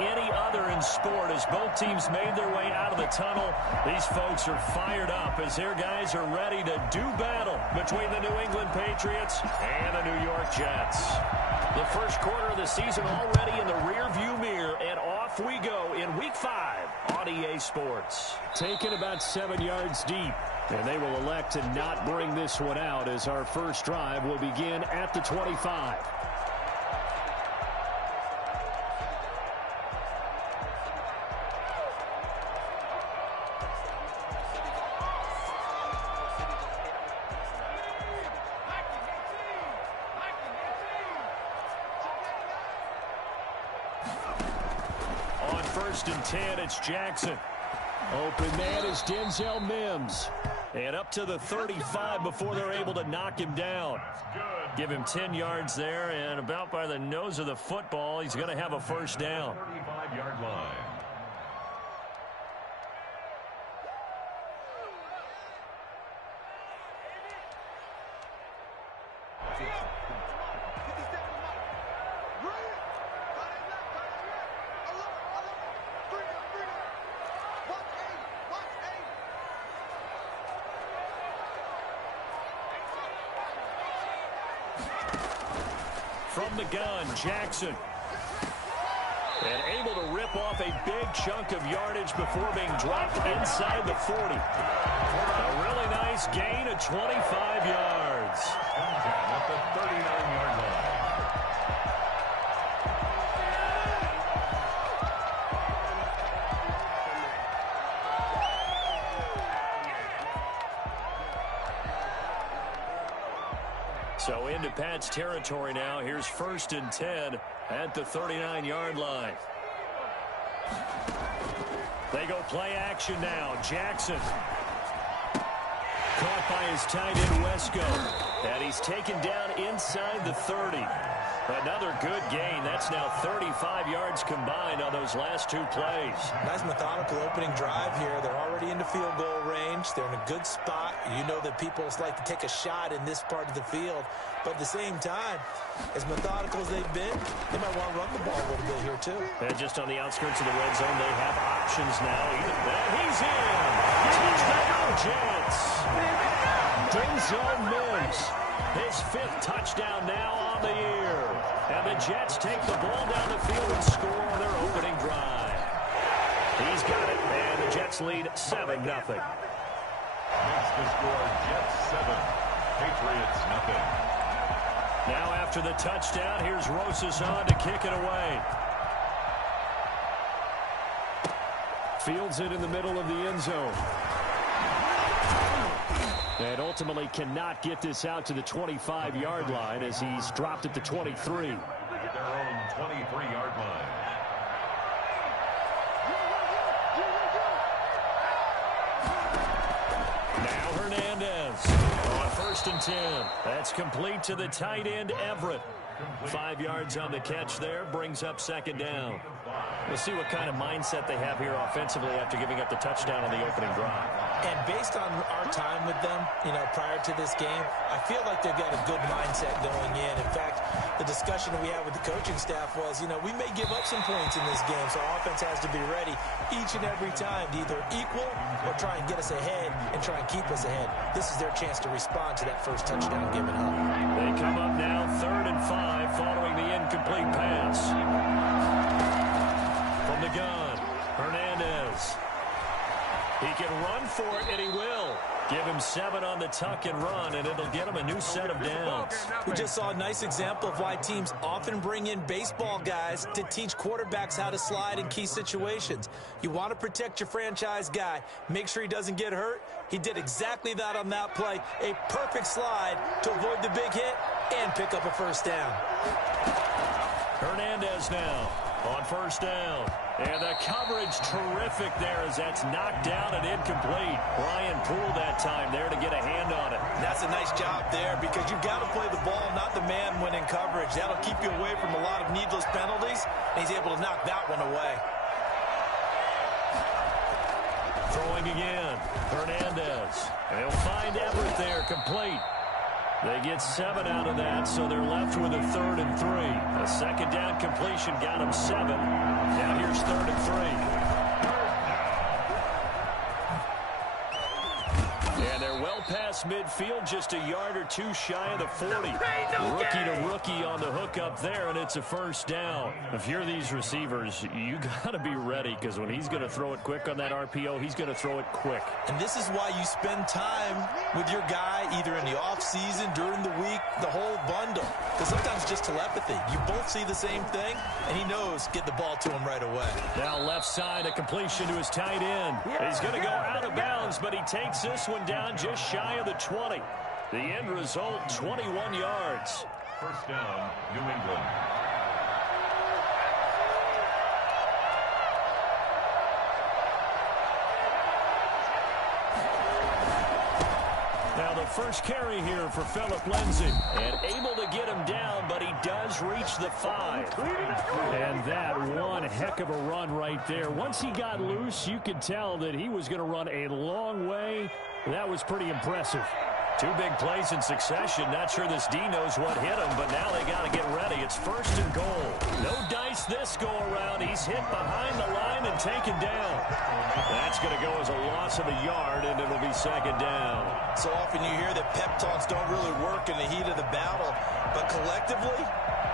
any other in sport. As both teams made their way out of the tunnel, these folks are fired up as their guys are ready to do battle between the New England Patriots and the New York Jets. The first quarter of the season already in the rearview mirror, and off we go in Week 5 on EA Sports. Taken about 7 yards deep, and they will elect to not bring this one out as our first drive will begin at the 25. On 1st and 10, it's Jackson. Open man is Denzel Mims. And up to the 35 before they're able to knock him down. Give him 10 yards there, and about by the nose of the football, he's going to have a first down. 35-yard line. From the gun, Jackson. And able to rip off a big chunk of yardage before being dropped inside the 40. A really nice gain of 25 yards. At the 39-yard line. So into Pat's territory now. Here's 1st and 10 at the 39-yard line. They go play action now. Jackson. Caught by his tight end, Wesco. And he's taken down inside the 30. Another good gain. That's now 35 yards combined on those last 2 plays. Nice methodical opening drive here. They're already into field goal range. They're in a good spot. You know that people like to take a shot in this part of the field. But at the same time, as methodical as they've been, they might want to run the ball a little bit here too. And just on the outskirts of the red zone, they have options now. He's in! Touchdown, Jets! Denzel Mims, his 5th touchdown now on the year. And the Jets take the ball down the field and score their opening drive. He's got it, and the Jets lead 7-0. Makes the score Jets 7, Patriots nothing. Now after the touchdown, here's Rosas on to kick it away. Fields it in the middle of the end zone. And ultimately cannot get this out to the 25-yard line as he's dropped at the 23. At their own 23-yard line. Now Hernandez on 1st and 10. That's complete to the tight end, Everett. 5 yards on the catch there, brings up 2nd down. We'll see what kind of mindset they have here offensively after giving up the touchdown on the opening drive. And based on our time with them, prior to this game, I feel like they've got a good mindset going in. In fact, the discussion that we had with the coaching staff was, we may give up some points in this game, so our offense has to be ready each and every time to either equal or try and get us ahead and try and keep us ahead. This is their chance to respond to that first touchdown given up. They come up now 3rd and 5 following the incomplete pass. From the gun, Hernandez. He can run for it, and he will. Give him 7 on the tuck and run, and it'll get him a new set of downs. We just saw a nice example of why teams often bring in baseball guys to teach quarterbacks how to slide in key situations. You want to protect your franchise guy. Make sure he doesn't get hurt. He did exactly that on that play. A perfect slide to avoid the big hit and pick up a first down. Hernandez now on 1st down. And the coverage terrific there as that's knocked down and incomplete. Ryan Poole that time there to get a hand on it. That's a nice job there because you've got to play the ball, not the man when in coverage. That'll keep you away from a lot of needless penalties, and he's able to knock that one away. Throwing again, Hernandez. And he'll find Everett there, complete. They get 7 out of that, so they're left with a 3rd and 3. A 2nd down completion got them 7. Now here's across midfield, just a yard or two shy of the 40. Rookie to rookie on the hook up there, and it's a first down. If you're these receivers, you got to be ready, because when he's going to throw it quick on that RPO, he's going to throw it quick. And this is why you spend time with your guy either in the offseason, during the week, the whole bundle. Because sometimes it's just telepathy. You both see the same thing, and he knows get the ball to him right away. Now left side, a completion to his tight end. He's going to go out of bounds, but he takes this one down just shy of the 20. The end result, 21 yards. First down, New England. Now the first carry here for Philip Lindsay. And able to get him down, but he does reach the 5. And that one heck of a run right there. Once he got loose, you could tell that he was going to run a long way. That was pretty impressive. Two big plays in succession. Not sure this D knows what hit him, but now they got to get ready. It's first and goal. No dice this go around. He's hit behind the line and taken down. That's going to go as a loss of a yard, and it'll be second down. So often you hear that pep talks don't really work in the heat of the battle, but collectively,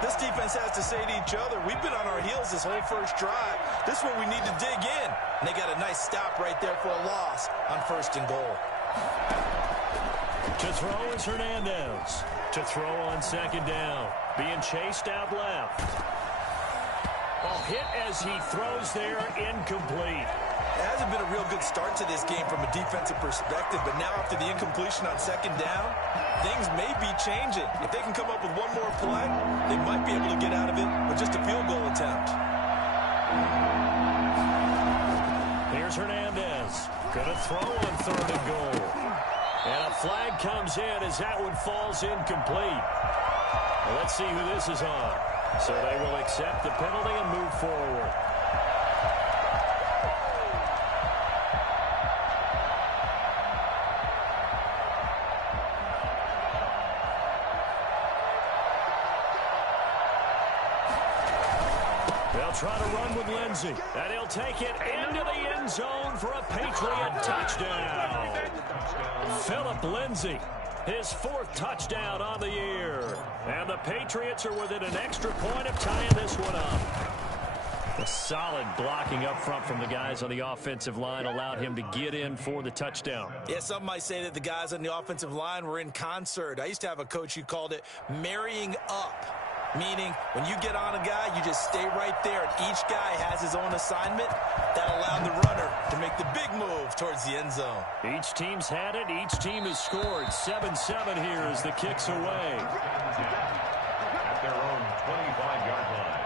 this defense has to say to each other, we've been on our heels this whole first drive. This is where we need to dig in. And they got a nice stop right there for a loss on first and goal. To throw is Hernandez. To throw on second down. Being chased out left. Ball hit as he throws there, incomplete. It hasn't been a real good start to this game from a defensive perspective, but now after the incompletion on second down, things may be changing. If they can come up with one more play, they might be able to get out of it with just a field goal attempt. Here's Hernandez. Gonna throw on third and goal. And a flag comes in as that one falls incomplete. Well, let's see who this is on. So they will accept the penalty and move forward. They'll try to run with Lindsay. And he'll take it into the end zone for a Patriot touchdown. Philip Lindsay, his fourth touchdown on the year. And the Patriots are within an extra point of tying this one up. A solid blocking up front from the guys on the offensive line allowed him to get in for the touchdown. Yeah, some might say that the guys on the offensive line were in concert. I used to have a coach who called it marrying up. Meaning, when you get on a guy, you just stay right there. And each guy has his own assignment. That allowed the runner to make the big move towards the end zone. Each team's had it. Each team has scored. 7-7 here as the kick's away. At their own 25-yard line.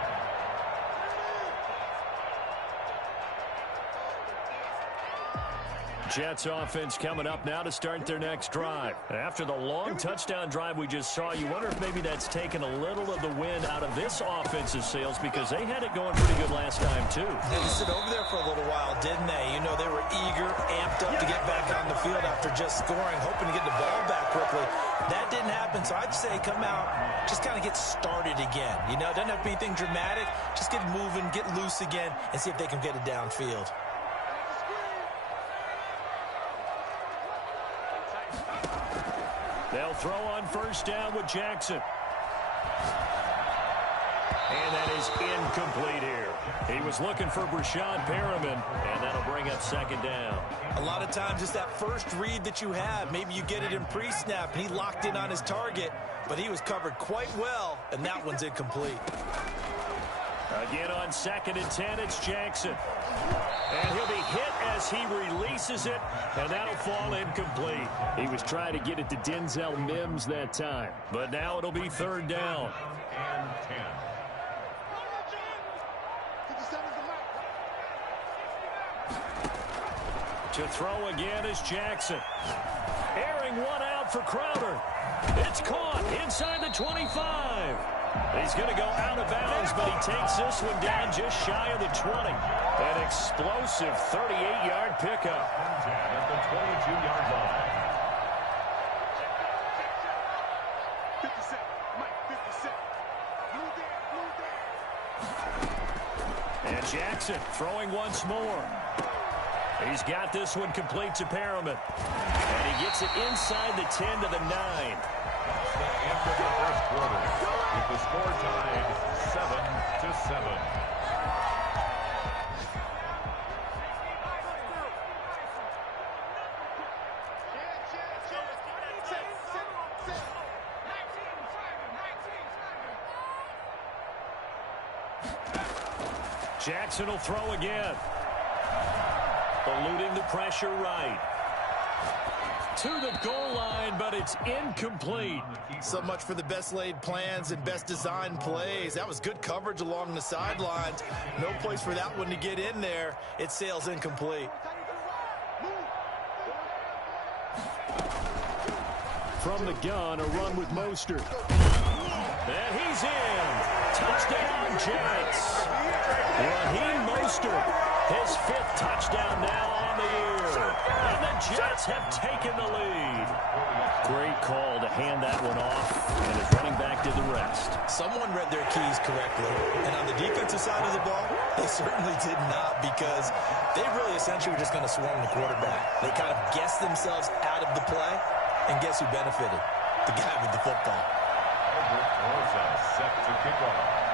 Jets offense coming up now to start their next drive. After the long touchdown drive we just saw, you wonder if maybe that's taken a little of the wind out of this offensive sails, because they had it going pretty good last time too. They just sit over there for a little while, didn't they? You know, they were eager, amped up to get back on the field after just scoring, hoping to get the ball back quickly. That didn't happen, so I'd say come out, just kind of get started again. You know, it doesn't have to be anything dramatic. Just get moving, get loose again, and see if they can get it downfield. They'll throw on first down with Jackson. And that is incomplete here. He was looking for Brashad Perriman, and that'll bring up second down. A lot of times it's that first read that you have. Maybe you get it in pre-snap, and he locked in on his target, but he was covered quite well, and that one's incomplete. Again on 2nd and 10, it's Jackson. And he'll be hit as he releases it, and that'll fall incomplete. He was trying to get it to Denzel Mims that time, but now it'll be third down. And 10. To throw again is Jackson. Airing one out for Crowder. It's caught inside the 25. He's going to go out of bounds, but he takes this one down just shy of the 20. An explosive 38-yard pickup. At the 22-yard line. 57. And Jackson throwing once more. He's got this one complete to Perriman. And he gets it inside the 10 to the 9. The end of the first quarter, with the score tied 7-7. Jackson will throw again. Eluding the pressure right. To the goal line, but it's incomplete. So much for the best laid plans and best designed plays. That was good coverage along the sidelines. No place for that one to get in there. It sails incomplete. From the gun, a run with Mostert. And he's in. Touchdown, Jets. Raheem Mostert, his 5th touchdown now on the year. And the Jets have taken the lead. Great call to hand that one off, and his running back did the rest. Someone read their keys correctly. And on the defensive side of the ball, they certainly did not, because they really essentially were just going to swarm the quarterback. They kind of guessed themselves out of the play, and guess who benefited? The guy with the football. Set to kick off.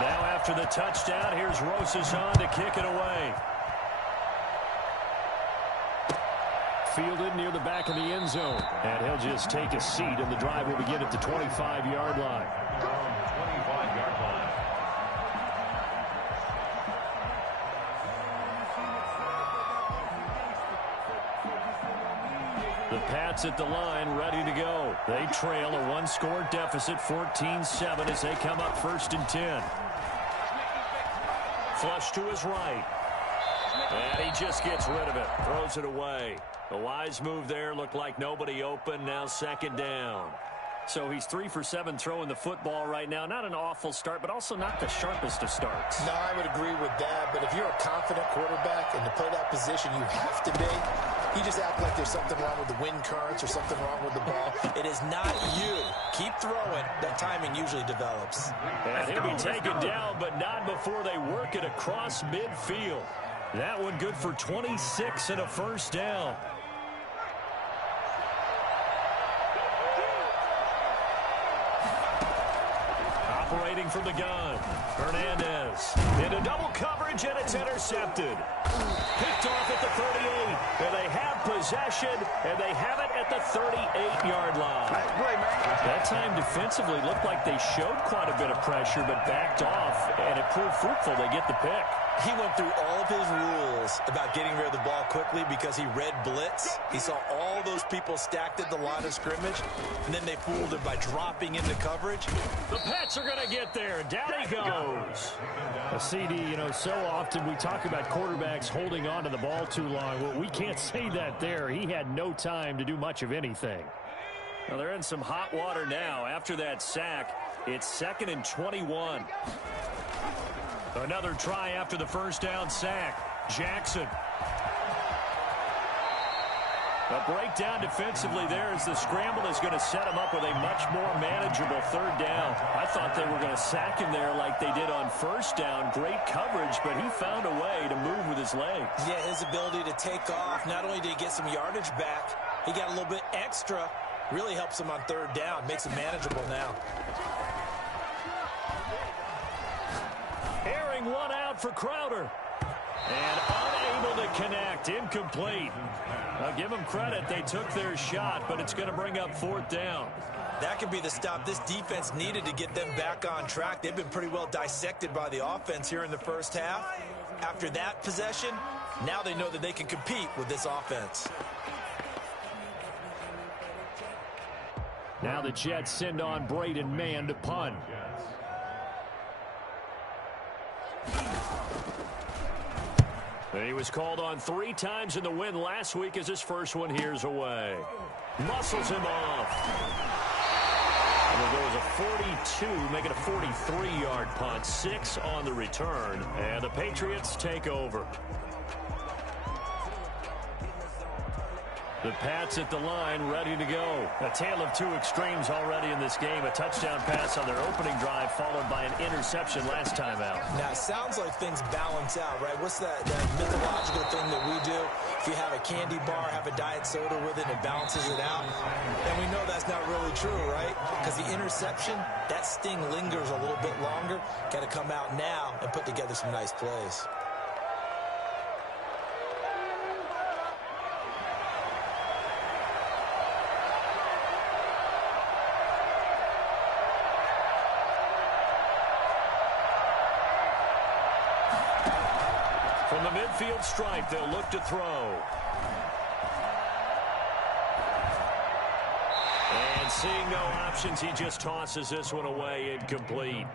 Now after the touchdown, here's Rosas on to kick it away. Fielded near the back of the end zone. And he'll just take a seat, and the drive will begin at the 25-yard line. 25-yard line. The Pats at the line, ready to go. They trail a 1-score deficit, 14-7, as they come up 1st and 10. Flush to his right. And he just gets rid of it. Throws it away. A wise move there. Looked like nobody open. Now 2nd down. So he's 3 for 7 throwing the football right now. Not an awful start, but also not the sharpest of starts. No, I would agree with that. But if you're a confident quarterback and to play that position, you have to be. You just act like there's something wrong with the wind currents or something wrong with the ball. It is not you. Keep throwing. That timing usually develops. And he'll be taken down, but not before they work it across midfield. That one good for 26 and a 1st down. Operating from the gun, Hernandez into double coverage, and it's intercepted. Picked off at the 38, and they have possession, and they have it at the 38-yard line. That time defensively looked like they showed quite a bit of pressure, but backed off, and it proved fruitful. They get the pick. He went through all of his rules about getting rid of the ball quickly because he read blitz. He saw all those people stacked at the line of scrimmage, and then they fooled him by dropping into coverage. The Pats are going to get there. Down he goes. A CD, you know, so often we talk about quarterbacks holding on to the ball too long. Well, we can't say that there. He had no time to do much of anything. Well, they're in some hot water now. After that sack, it's 2nd and 21. Another try after the 1st down sack. Jackson. A breakdown defensively there as the scramble is going to set him up with a much more manageable 3rd down. I thought they were going to sack him there like they did on 1st down. Great coverage, but he found a way to move with his legs. Yeah, his ability to take off. Not only did he get some yardage back, he got a little bit extra. Really helps him on 3rd down. Makes it manageable now. Airing one out for Crowder. And unable to connect. Incomplete. I'll give them credit. They took their shot, but it's going to bring up 4th down. That could be the stop this defense needed to get them back on track. They've been pretty well dissected by the offense here in the 1st half. After that possession, now they know that they can compete with this offense. Now the Jets send on Braden Mann to punt. He was called on 3 times in the win last week as his first one here's away. Muscles him off. And there goes a 42, make it a 43-yard punt. 6 on the return. And the Patriots take over. The Pats at the line, ready to go. A tale of two extremes already in this game. A touchdown pass on their opening drive, followed by an interception last time out. Now, it sounds like things balance out, right? What's that mythological thing that we do? If you have a candy bar, have a diet soda with it, and it balances it out. And we know that's not really true, right? Because the interception, that sting lingers a little bit longer. Got to come out now and put together some nice plays. From the midfield stripe, they'll look to throw. And seeing no options, he just tosses this one away, incomplete.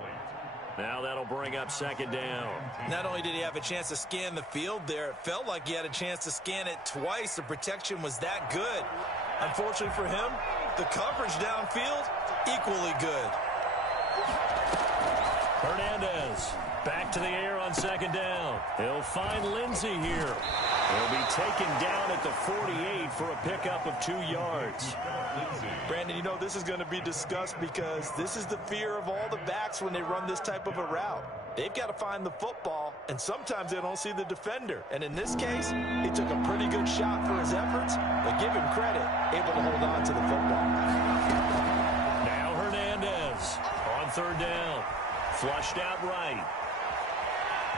Now that'll bring up second down. Not only did he have a chance to scan the field there, it felt like he had a chance to scan it twice. The protection was that good. Unfortunately for him, the coverage downfield, equally good. Hernandez back to the air on second down. He'll find Lindsey here. He'll be taken down at the 48 for a pickup of 2 yards. Brandon, you know, this is going to be discussed because this is the fear of all the backs when they run this type of a route. They've got to find the football, and sometimes they don't see the defender. And in this case, he took a pretty good shot for his efforts, but give him credit, able to hold on to the football. Now Hernandez on third down. Flushed out right.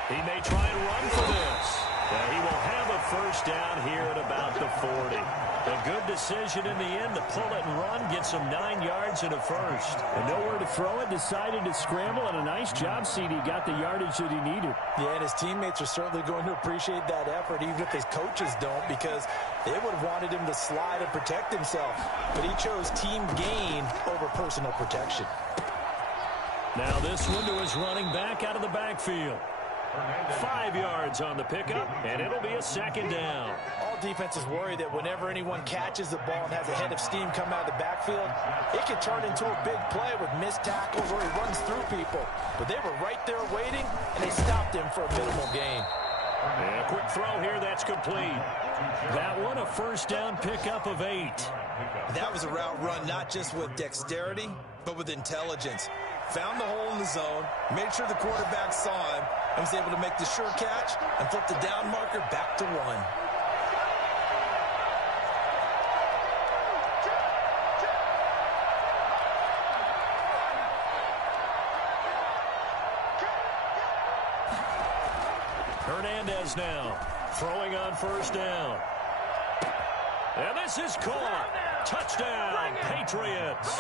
He may try and run for this. And he will have a first down here at about the 40. A good decision in the end to pull it and run, get some 9 yards and a first. And nowhere to throw it, decided to scramble, and a nice job, CD. Got the yardage that he needed. Yeah, and his teammates are certainly going to appreciate that effort, even if his coaches don't, because they would have wanted him to slide and protect himself. But he chose team gain over personal protection. Now this one to his running back out of the backfield. 5 yards on the pickup, and it'll be a second down. All defenses worry that whenever anyone catches the ball and has a head of steam come out of the backfield, it can turn into a big play with missed tackles or he runs through people. But they were right there waiting, and they stopped him for a minimal gain. And a quick throw here, that's complete. That one, a first down pickup of 8. That was a route run not just with dexterity, but with intelligence. Found the hole in the zone, made sure the quarterback saw him, and was able to make the sure catch and flip the down marker back to 1. Hernandez now throwing on first down. And this is caught. Touchdown, Patriots.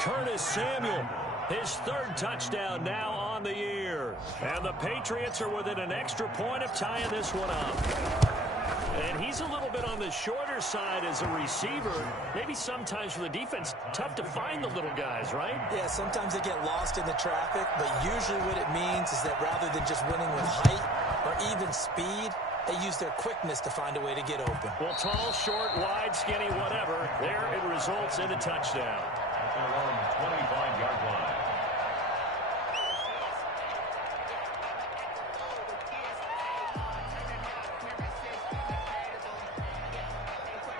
Curtis Samuel, his 3rd touchdown now on the year. And the Patriots are within an extra point of tying this one up. And he's a little bit on the shorter side as a receiver. Maybe sometimes for the defense, tough to find the little guys, right? Yeah, sometimes they get lost in the traffic, but usually what it means is that rather than just winning with height or even speed, they use their quickness to find a way to get open. Well, tall, short, wide, skinny, whatever, there it results in a touchdown. At their own 25-yard line.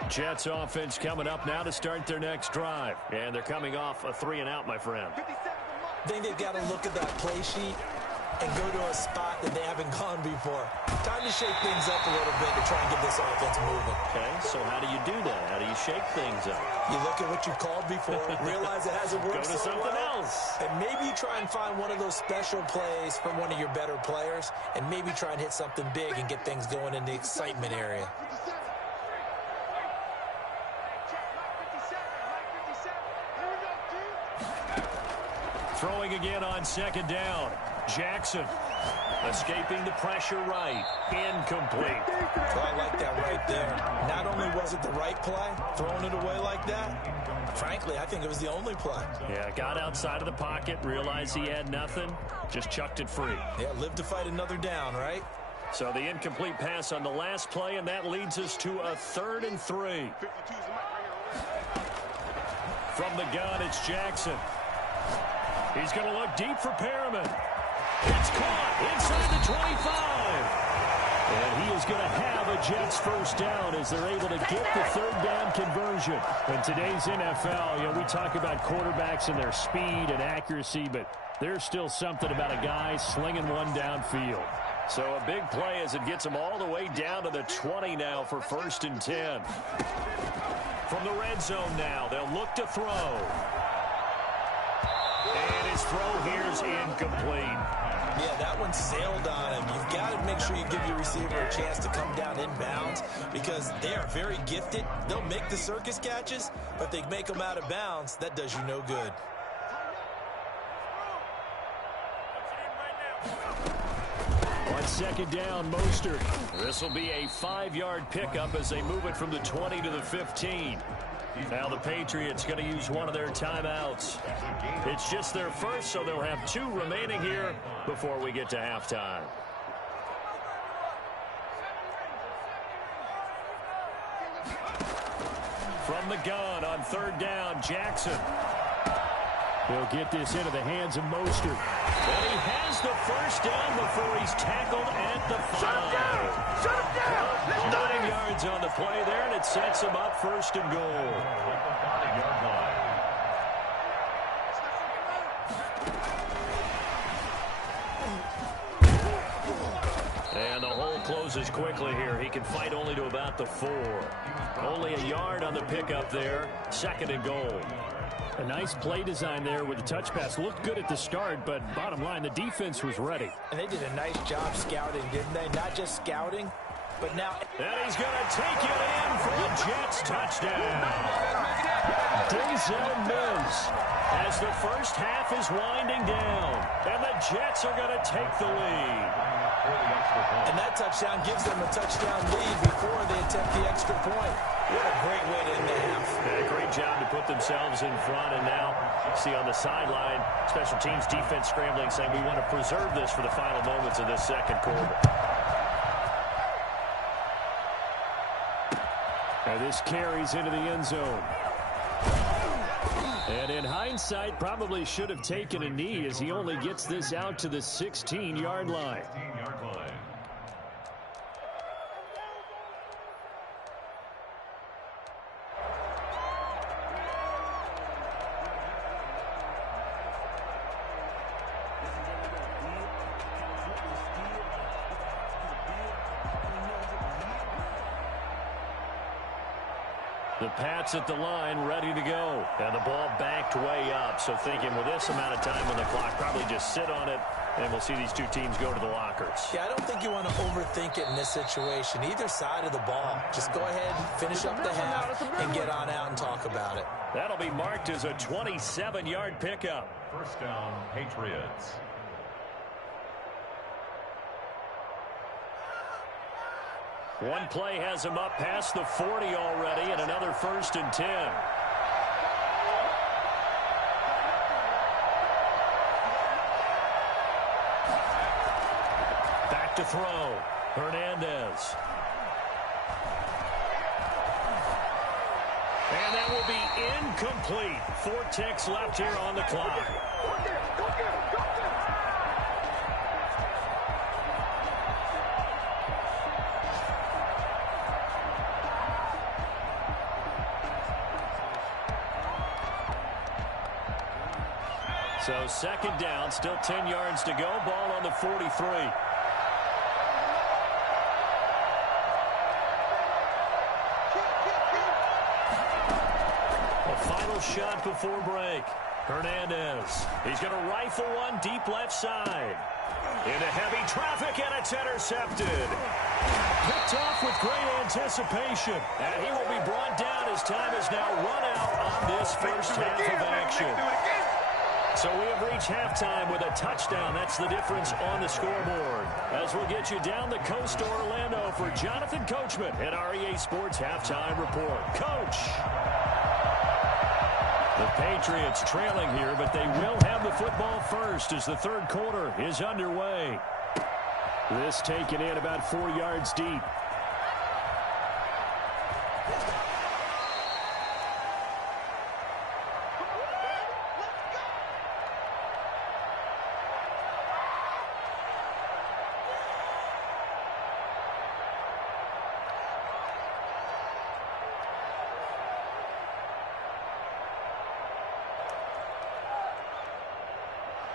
Jets offense coming up now to start their next drive. And they're coming off a 3-and-out, my friend. I think they've got to look at that play sheet and go to a spot that they haven't gone before. Time to shake things up a little bit to try and get this offense moving. Okay, so how do you do that? How do you shake things up? You look at what you called before, realize it hasn't worked Go to something else. and maybe you try and find one of those special plays from one of your better players, and maybe try and hit something big and get things going in the excitement area. Throwing again on second down. Jackson escaping the pressure right. Incomplete. Well, I like that right there. Not only was it the right play, throwing it away like that, frankly, I think it was the only play. Yeah, got outside of the pocket, realized he had nothing, just chucked it free. Yeah, live to fight another down, right? So the incomplete pass on the last play, and that leads us to a 3rd and 3. From the gun, it's Jackson. He's going to look deep for Perriman. It's caught inside the 25. And he is going to have a Jets first down as they're able to get the third down conversion. In today's NFL, we talk about quarterbacks and their speed and accuracy, but there's still something about a guy slinging one downfield. So a big play as it gets them all the way down to the 20 now for 1st and 10. From the red zone now, they'll look to throw. And his throw here is incomplete. Yeah, that one sailed on him. You've got to make sure you give your receiver a chance to come down inbounds because they are very gifted. They'll make the circus catches, but they make them out of bounds. That does you no good. On 2nd down, Mostert. This will be a 5-yard pickup as they move it from the 20 to the 15. Now the Patriots going to use one of their timeouts. It's just their first, so they'll have 2 remaining here before we get to halftime. From the gun on 3rd down, Jackson. He'll get this into the hands of Mostert. And he has the first down before he's tackled at the 5. Shut him down! Shut him down! 9 yards on the play there, and it sets him up 1st and goal. And the hole closes quickly here. He can fight only to about the 4. Only a yard on the pickup there. 2nd and goal. A nice play design there with the touch pass. Looked good at the start, but bottom line, the defense was ready. And they did a nice job scouting, didn't they? Not just scouting, but now... And he's going to take it in for a Jets touchdown. Denzel Mims as the first half is winding down. And the Jets are going to take the lead. And that touchdown gives them a touchdown lead before they attempt the extra point. What a great way to end the half. And a great job to put themselves in front. And now, see on the sideline, special teams defense scrambling, saying we want to preserve this for the final moments of this 2nd quarter. Now this carries into the end zone. And in hindsight, probably should have taken a knee as he only gets this out to the 16-yard line. The Pats at the line, ready to go. And the ball backed way up. So thinking with this amount of time on the clock, probably just sit on it, and we'll see these 2 teams go to the lockers. Yeah, I don't think you want to overthink it in this situation. Either side of the ball. Just go ahead, finish up the half, and get on out and talk about it. That'll be marked as a 27-yard pickup. 1st down, Patriots. One play has him up past the 40 already, and another 1st and 10. Back to throw. Hernandez. And that will be incomplete. 4 ticks left here on the clock. So 2nd down, still 10 yards to go. Ball on the 43. A final shot before break. Hernandez. He's going to rifle one deep left side. Into heavy traffic, and it's intercepted. Picked off with great anticipation. And he will be brought down as time is now run out on this first half of action. So we have reached halftime with a touchdown. That's the difference on the scoreboard. As we'll get you down the coast to Orlando for Jonathan Coachman at our EA Sports Halftime Report. Coach! The Patriots trailing here, but they will have the football first as the 3rd quarter is underway. This taken in about 4 yards deep.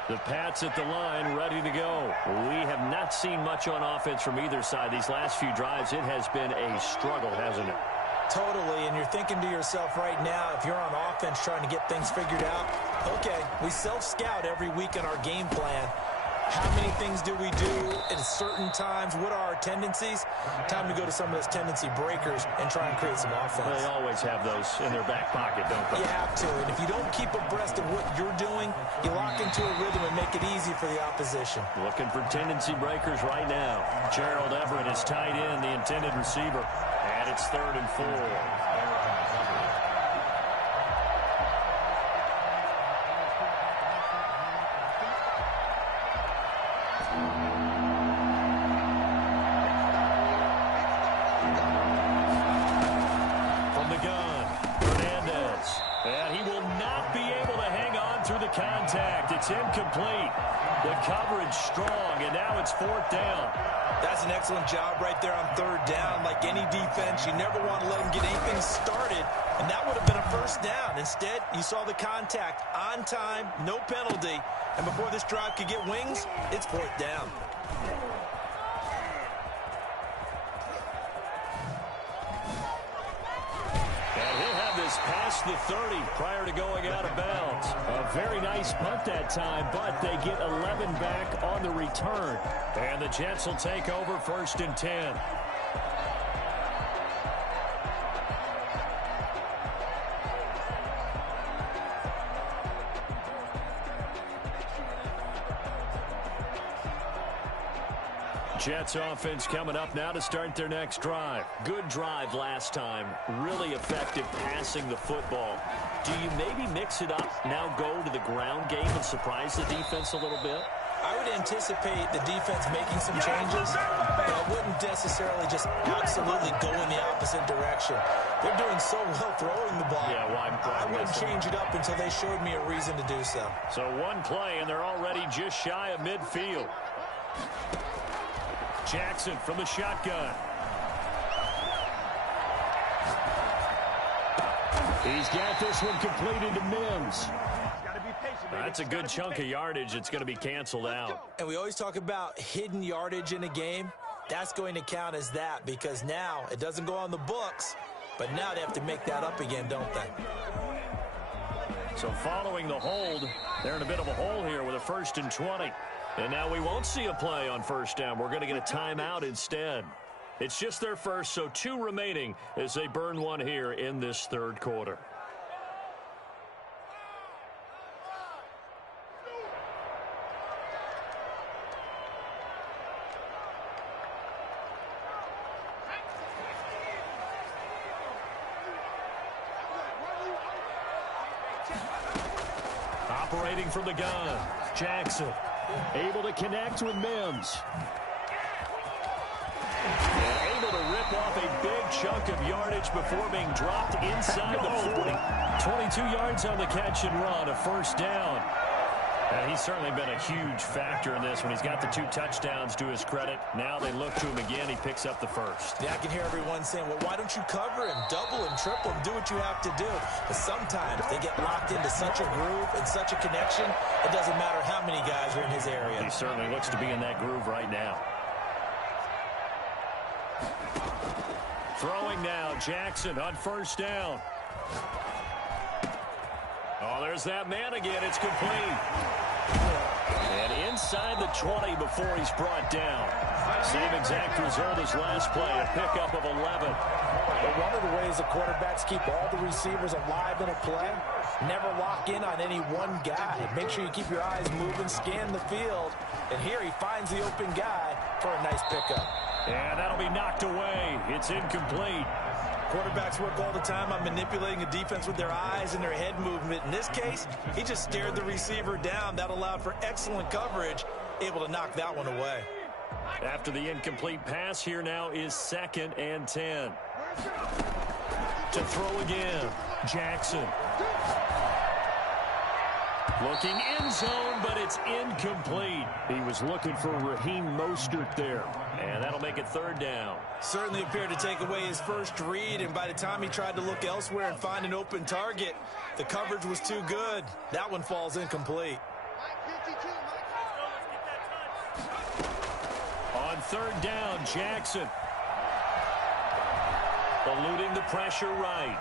The Pats at the line, ready to go. We have not seen much on offense from either side. These last few drives, it has been a struggle, hasn't it? Totally, and you're thinking to yourself right now, if you're on offense trying to get things figured out, okay, we self-scout every week in our game plan. How many things do we do at certain times? What are our tendencies? Time to go to some of those tendency breakers and try and create some offense. They always have those in their back pocket, don't they? You have to, and if you don't keep abreast of what you're doing, you lock into a rhythm and make it easy for the opposition. Looking for tendency breakers right now. Gerald Everett is tied in, the intended receiver, and it's 3rd and 4. Contact. It's incomplete. The coverage strong, and now it's 4th down. That's an excellent job right there on 3rd down. Like any defense, you never want to let them get anything started, and that would have been a 1st down. Instead, you saw the contact on time, no penalty, and before this drive could get wings, it's 4th down. Past the 30 prior to going out of bounds. A very nice punt that time, but they get 11 back on the return. And the Jets will take over 1st and 10. Jets offense coming up now to start their next drive. Good drive last time. Really effective passing the football. Do you maybe mix it up, now go to the ground game and surprise the defense a little bit? I would anticipate the defense making some changes, but I wouldn't necessarily just absolutely go in the opposite direction. They're doing so well throwing the ball. Yeah, well, I wouldn't change it up until they showed me a reason to do so. So one play, and they're already just shy of midfield. Jackson from the shotgun. He's got this one completed to Mims. That's a good chunk of yardage. It's going to be canceled out. And we always talk about hidden yardage in a game. That's going to count as that because now it doesn't go on the books, but now they have to make that up again, don't they? So following the hold, they're in a bit of a hole here with a 1st and 20. And now we won't see a play on 1st down. We're going to get a timeout instead. It's just their first, so 2 remaining as they burn one here in this 3rd quarter. Operating from the gun, Jackson. Able to connect with Mims. And able to rip off a big chunk of yardage before being dropped inside the 40. 22 yards on the catch and run, a 1st down. And he's certainly been a huge factor in this when he's got the 2 touchdowns to his credit. Now they look to him again. He picks up the 1st. Yeah, I can hear everyone saying, well, why don't you cover him, double him, triple him, do what you have to do. But sometimes they get locked into such a groove and such a connection, it doesn't matter how many guys are in his area. He certainly looks to be in that groove right now. Throwing now, Jackson on 1st down. Oh, there's that man again. It's complete. And inside the 20 before he's brought down. Same exact result as last play, a pickup of 11. But one of the ways the quarterbacks keep all the receivers alive in a play, never lock in on any one guy. Make sure you keep your eyes moving, scan the field. And here he finds the open guy for a nice pickup. And that'll be knocked away. It's incomplete. Quarterbacks work all the time on manipulating a defense with their eyes and their head movement. In this case, he just stared the receiver down. That allowed for excellent coverage, able to knock that one away. After the incomplete pass, here now is 2nd and 10. To throw again, Jackson. Looking end zone, but it's incomplete. He was looking for Raheem Mostert there. And that'll make it 3rd down. Certainly appeared to take away his first read, and by the time he tried to look elsewhere and find an open target, the coverage was too good. That one falls incomplete. On third down, Jackson. Eluding the pressure right.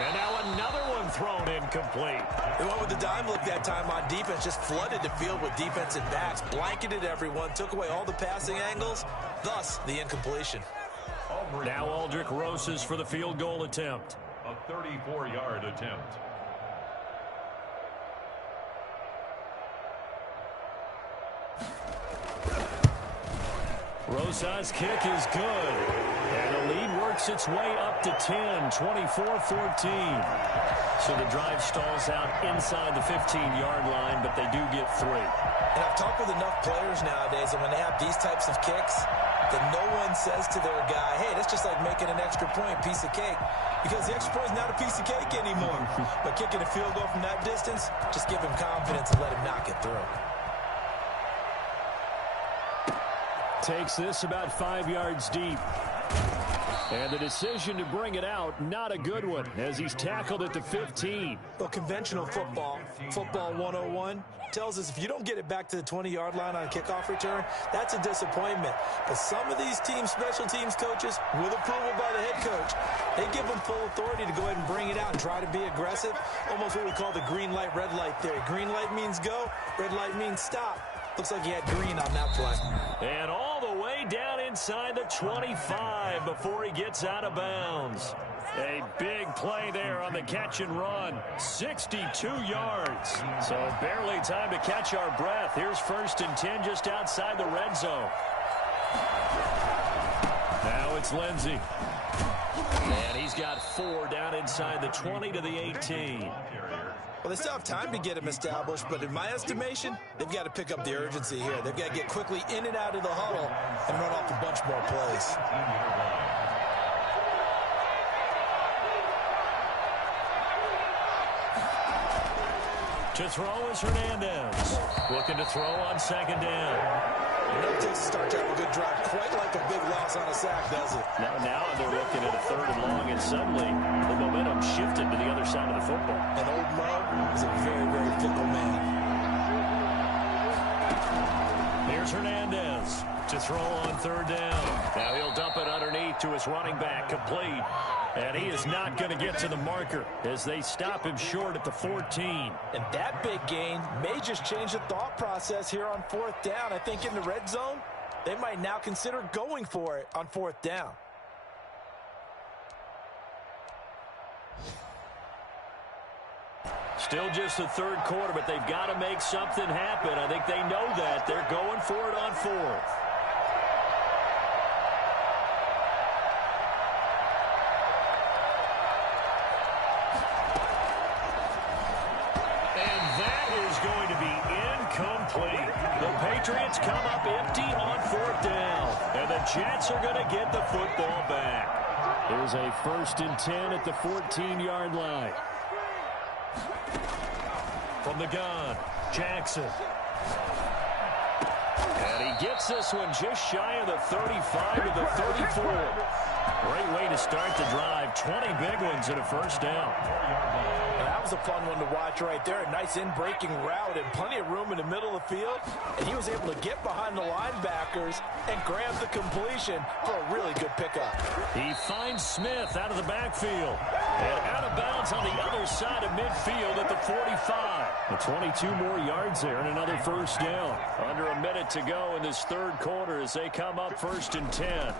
And now another one thrown incomplete. They went with the dime look that time on defense, just flooded the field with defensive backs, blanketed everyone, took away all the passing angles, thus the incompletion. Now Aldrich Roses for the field goal attempt. A 34-yard attempt. Rosas' kick is good. And the lead works its way up to 10, 24-14. So the drive stalls out inside the 15-yard line, but they do get 3. And I've talked with enough players nowadays, and when they have these types of kicks, that no one says to their guy, hey, that's just like making an extra point, piece of cake. Because the extra point is not a piece of cake anymore. But kicking a field goal from that distance, just give him confidence and let him knock it through. Takes this about 5 yards deep. And the decision to bring it out, not a good one, as he's tackled at the 15. Well, conventional football 101, tells us if you don't get it back to the 20-yard line on a kickoff return, that's a disappointment. But some of these teams, special teams coaches, with approval by the head coach, they give them full authority to go ahead and bring it out and try to be aggressive. Almost what we call the green light, red light theory. Green light means go, red light means stop. Looks like he had green on that play. And all the way down inside the 25 before he gets out of bounds. A big play there on the catch and run. 62 yards. So barely time to catch our breath. Here's 1st and 10 just outside the red zone. Now it's Lindsey. And he's got 4 down inside the 20 to the 18. Well, they still have time to get him established, but in my estimation, they've got to pick up the urgency here. They've got to get quickly in and out of the huddle and run off a bunch more plays. To throw is Hernandez. Looking to throw on 2nd down. It never takes a start to have a good drive, quite like a big loss on a sack, does it? Now they're looking at a 3rd and long, and suddenly the momentum shifted to the other side of the football. And old Mo is a very, very fickle man. Here's Hernandez to throw on 3rd down. Now he'll dump it underneath to his running back, complete. And he is not going to get to the marker as they stop him short at the 14. And that big gain may just change the thought process here on 4th down. I think in the red zone, they might now consider going for it on 4th down. Still just the 3rd quarter, but they've got to make something happen. I think they know that. They're going for it on 4th. Patriots come up empty on 4th down. And the Jets are going to get the football back. There's a 1st and 10 at the 14-yard line. From the gun, Jackson. And he gets this one just shy of the 35 to the 34. Great way to start the drive. 20 big ones and a 1st down. That was a fun one to watch right there. A nice in-breaking route and plenty of room in the middle of the field. And he was able to get behind the linebackers and grab the completion for a really good pickup. He finds Smith out of the backfield. And out of bounds on the other side of midfield at the 45. The 22 more yards there and another 1st down. Under a minute to go in this 3rd quarter as they come up 1st and 10.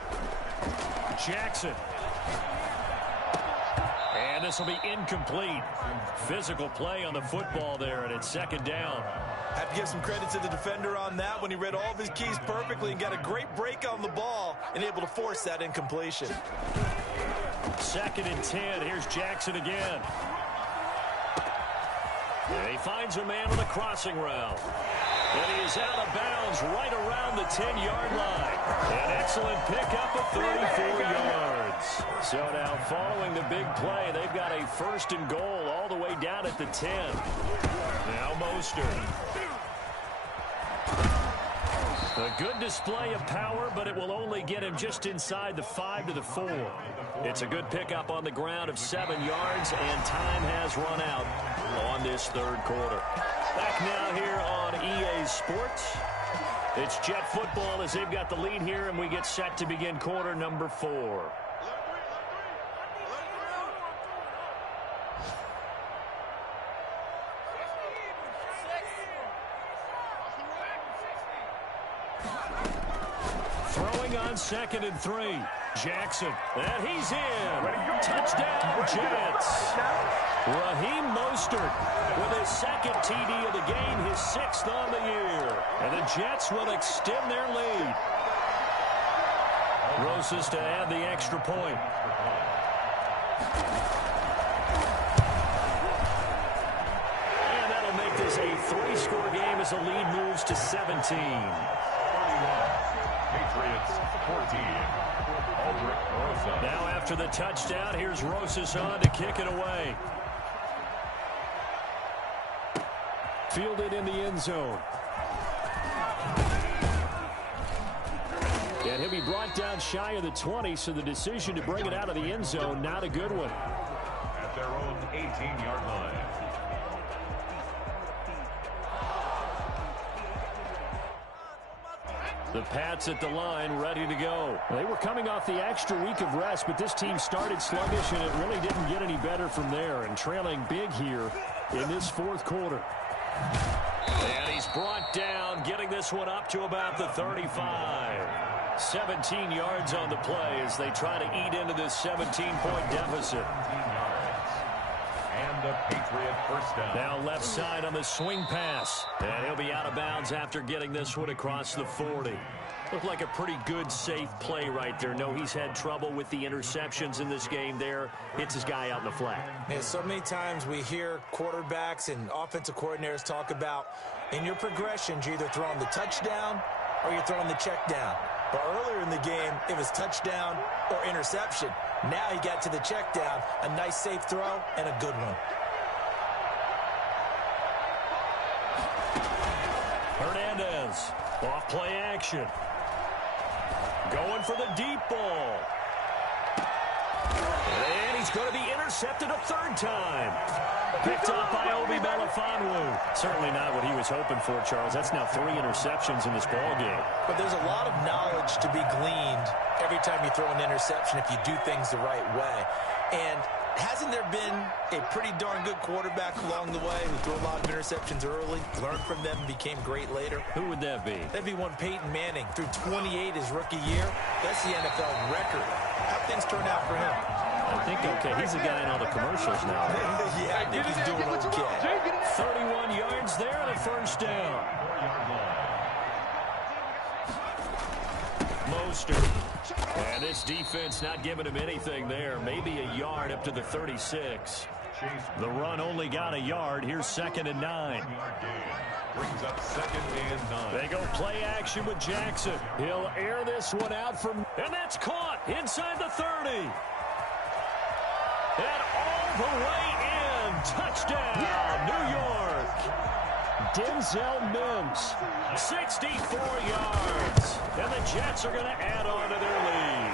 Jackson. And this will be incomplete. Physical play on the football there, and it's 2nd down. Have to give some credit to the defender on that when he read all of his keys perfectly and got a great break on the ball and able to force that incompletion. 2nd and 10. Here's Jackson again. And he finds a man on the crossing route. And he is out of bounds right around the 10-yard line. An excellent pickup of 34 yards. So now following the big play, they've got a 1st and goal all the way down at the 10. Now Mostert. A good display of power, but it will only get him just inside the 5 to the 4. It's a good pickup on the ground of 7 yards, and time has run out on this third quarter. Back now here on EA Sports. It's Jet football as they've got the lead here, and we get set to begin quarter number 4. Throwing on 2nd and 3. Jackson, and he's in. Touchdown, Jets. Raheem Mostert with his 2nd TD of the game, his 6th on the year. And the Jets will extend their lead. Rosas to add the extra point. And that'll make this a 3-score game as the lead moves to 17. Patriots 14. Now after the touchdown, here's Rosas on to kick it away. Fielded in the end zone. And he'll be brought down shy of the 20, so the decision to bring it out of the end zone, not a good one. At their own 18-yard line. The Pats at the line, ready to go. They were coming off the extra week of rest, but this team started sluggish, and it really didn't get any better from there. And trailing big here in this 4th quarter. And he's brought down, getting this one up to about the 35. 17 yards on the play as they try to eat into this 17-point deficit. And the Patriot first down. Now left side on the swing pass. And he'll be out of bounds after getting this one across the 40. Looked like a pretty good, safe play right there. No, he's had trouble with the interceptions in this game there. Hits his guy out in the flat. Yeah, so many times we hear quarterbacks and offensive coordinators talk about in your progressions, you're either throwing the touchdown or you're throwing the check down. But earlier in the game, it was touchdown or interception. Now he got to the check down, a nice safe throw, and a good one. Hernandez, off play action. Going for the deep ball. And he's going to be intercepted a 3rd time. Picked up by Obi Melifonwu. Certainly not what he was hoping for, Charles. That's now 3 interceptions in this ball game. But there's a lot of knowledge to be gleaned every time you throw an interception if you do things the right way. And hasn't there been a pretty darn good quarterback along the way who threw a lot of interceptions early, learned from them, and became great later? Who would that be? That'd be one Peyton Manning. Threw 28 his rookie year. That's the NFL record. How things turned out for him? I think, okay, he's the guy in all the commercials now. Yeah, I think he's doing okay. 31 yards there and a first down. Mostert. And this defense not giving him anything there. Maybe a yard up to the 36. The run only got a yard. Here's 2nd and 9. Brings up 2nd and 9. They go play action with Jackson. He'll air this one out from, and that's caught inside the 30. And all the way in. Touchdown, New York. Denzel Mims, 64 yards. And the Jets are going to add on to their lead.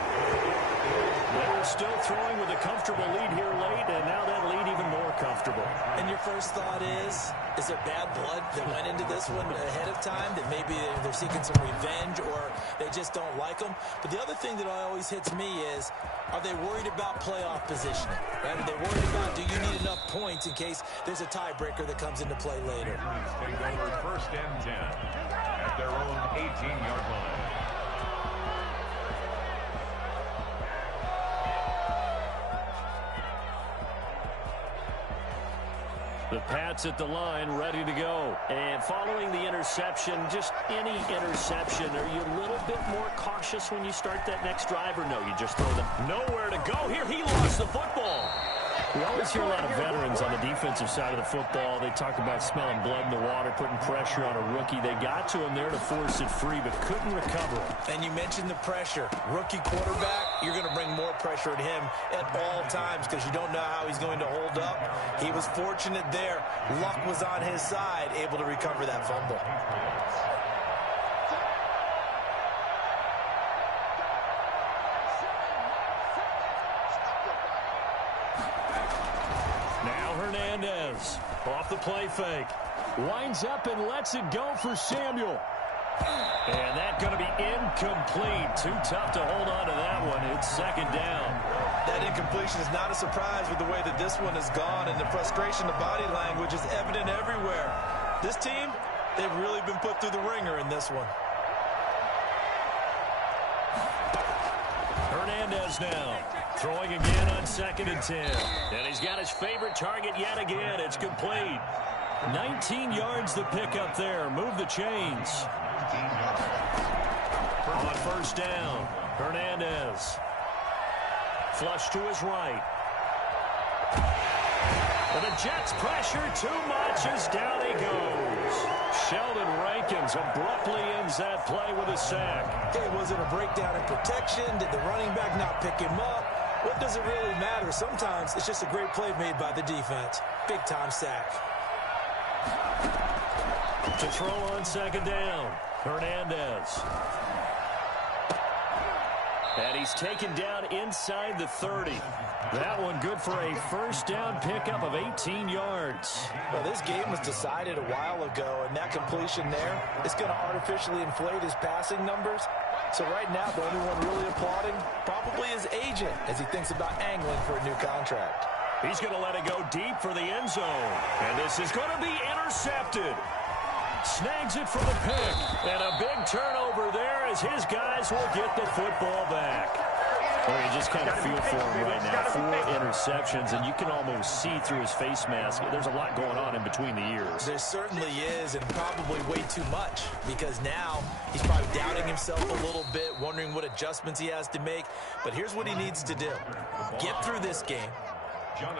They were still throwing with a comfortable lead here late, and now that lead even more comfortable. And your first thought is there bad blood that went into this one ahead of time, that maybe they're seeking some revenge or they just don't like them? But the other thing that always hits me is, are they worried about playoff positioning? Right? Are they worried about, do you need enough points in case there's a tiebreaker that comes into play later? Take over 1st and 10 at their own 18-yard line. The Pats at the line, ready to go. And following the interception, just any interception, are you a little bit more cautious when you start that next drive, or no, you just throw them nowhere to go? Here, he lost the football. We always hear a lot of veterans on the defensive side of the football. They talk about smelling blood in the water, putting pressure on a rookie. They got to him there to force it free, but couldn't recover. And you mentioned the pressure. Rookie quarterback, you're going to bring more pressure at him at all times because you don't know how he's going to hold up. He was fortunate there. Luck was on his side, able to recover that fumble. Hernandez off the play fake. Winds up and lets it go for Samuel. And that's going to be incomplete. Too tough to hold on to that one. It's second down. That incompletion is not a surprise with the way that this one has gone, and the frustration, the body language is evident everywhere. This team, they've really been put through the ringer in this one. Hernandez now throwing again on 2nd and 10. And he's got his favorite target yet again. It's complete. 19 yards to pick up there. Move the chains. On 1st down, Hernandez. Flush to his right. And the Jets pressure too much as down he goes. Sheldon Rankins abruptly ends that play with a sack. Hey, was it a breakdown in protection? Did the running back not pick him up? What does it really matter? Sometimes it's just a great play made by the defense. Big-time sack. To throw on 2nd down, Hernandez. And he's taken down inside the 30. That one good for a 1st down pickup of 18 yards. Well, this game was decided a while ago, and that completion there is going to artificially inflate his passing numbers. So right now, the only one really applauding probably his agent as he thinks about angling for a new contract. He's going to let it go deep for the end zone. And this is going to be intercepted. Snags it for the pick. And a big turnover there as his guys will get the football back. Well, you just kind of feel for him right now. 4 interceptions, and you can almost see through his face mask. There's a lot going on in between the ears. There certainly is, and probably way too much, because now he's probably doubting himself a little bit, wondering what adjustments he has to make. But here's what he needs to do. Get through this game.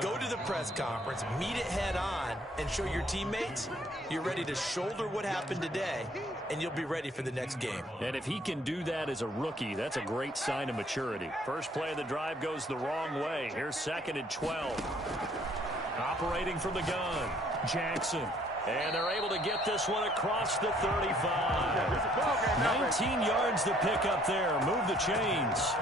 Go to the press conference, meet it head on, and show your teammates you're ready to shoulder what happened today, and you'll be ready for the next game. And if he can do that as a rookie, that's a great sign of maturity. First play of the drive goes the wrong way. Here's 2nd and 12. Operating from the gun, Jackson. And they're able to get this one across the 35. 19 yards to pick up there. Move the chains.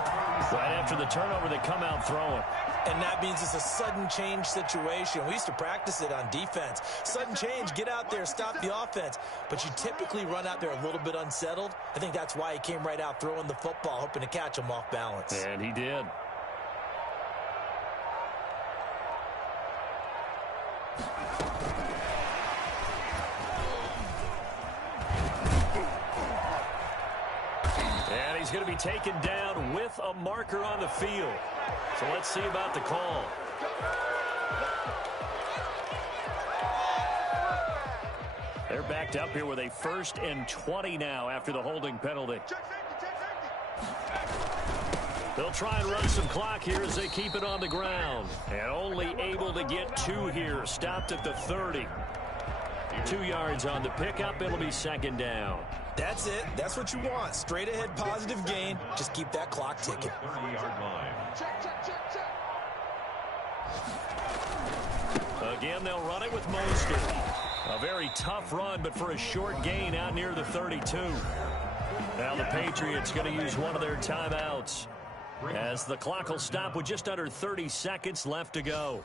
Right after the turnover, they come out throwing. And that means it's a sudden change situation. We used to practice it on defense. Sudden change, get out there, stop the offense. But you typically run out there a little bit unsettled. I think that's why he came right out throwing the football, hoping to catch him off balance. And he did. And he's going to be taken down with a marker on the field. So let's see about the call. They're backed up here with a 1st and 20 now after the holding penalty. They'll try and run some clock here as they keep it on the ground. And only able to get 2 here. Stopped at the 30. 2 yards on the pickup. It'll be 2nd down. That's it. That's what you want. Straight ahead positive gain. Just keep that clock ticking. 30-yard line. Again, they'll run it with Mostert. A very tough run, but for a short gain out near the 32. Now the Patriots going to use one of their timeouts as the clock will stop with just under 30 seconds left to go.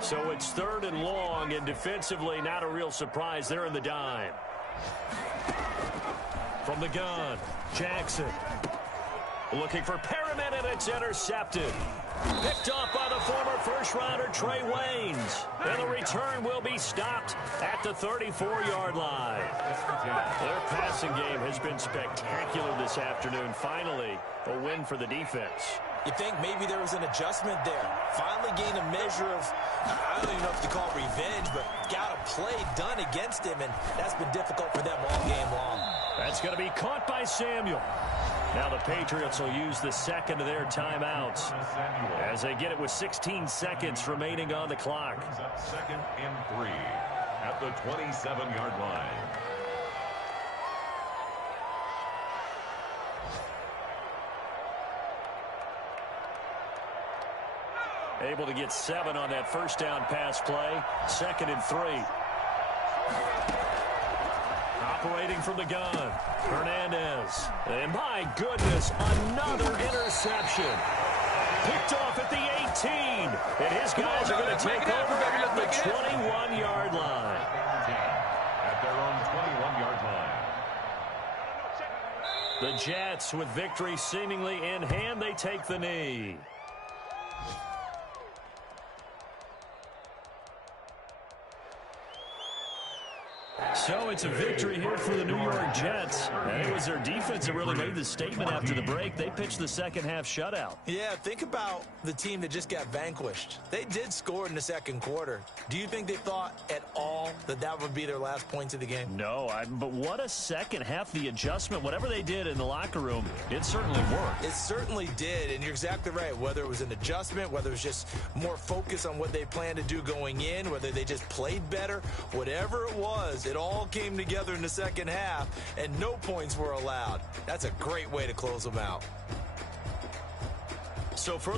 So it's 3rd and long, and defensively not a real surprise. They're in the dime. From the gun, Jackson. Looking for Perriman, and it's intercepted. Picked off by the former first-rounder Trey Waynes. And the return will be stopped at the 34-yard line. Their passing game has been spectacular this afternoon. Finally, a win for the defense. You think maybe there was an adjustment there. Finally gained a measure of, I don't even know if you call it revenge, but got a play done against him, and that's been difficult for them all game long. That's going to be caught by Samuel. Now the Patriots will use the 2nd of their timeouts as they get it with 16 seconds remaining on the clock. 2nd and 3 at the 27-yard line. Able to get 7 on that 1st down pass play. 2nd and 3. Operating from the gun, Hernandez. And my goodness, another interception. Picked off at the 18. And his guys are going to take over at the 21-yard line. At their own 21-yard line. The Jets, with victory seemingly in hand, they take the knee. So it's a victory here for the New York Jets. And it was their defense that really made the statement after the break. They pitched the second half shutout. Yeah, think about the team that just got vanquished. They did score in the second quarter. Do you think they thought at all that that would be their last points of the game? No, but what a second half. The adjustment, whatever they did in the locker room, it certainly worked. It certainly did, and you're exactly right. Whether it was an adjustment, whether it was just more focus on what they planned to do going in, whether they just played better, whatever it was, it all came together in the second half, and no points were allowed. That's a great way to close them out. So for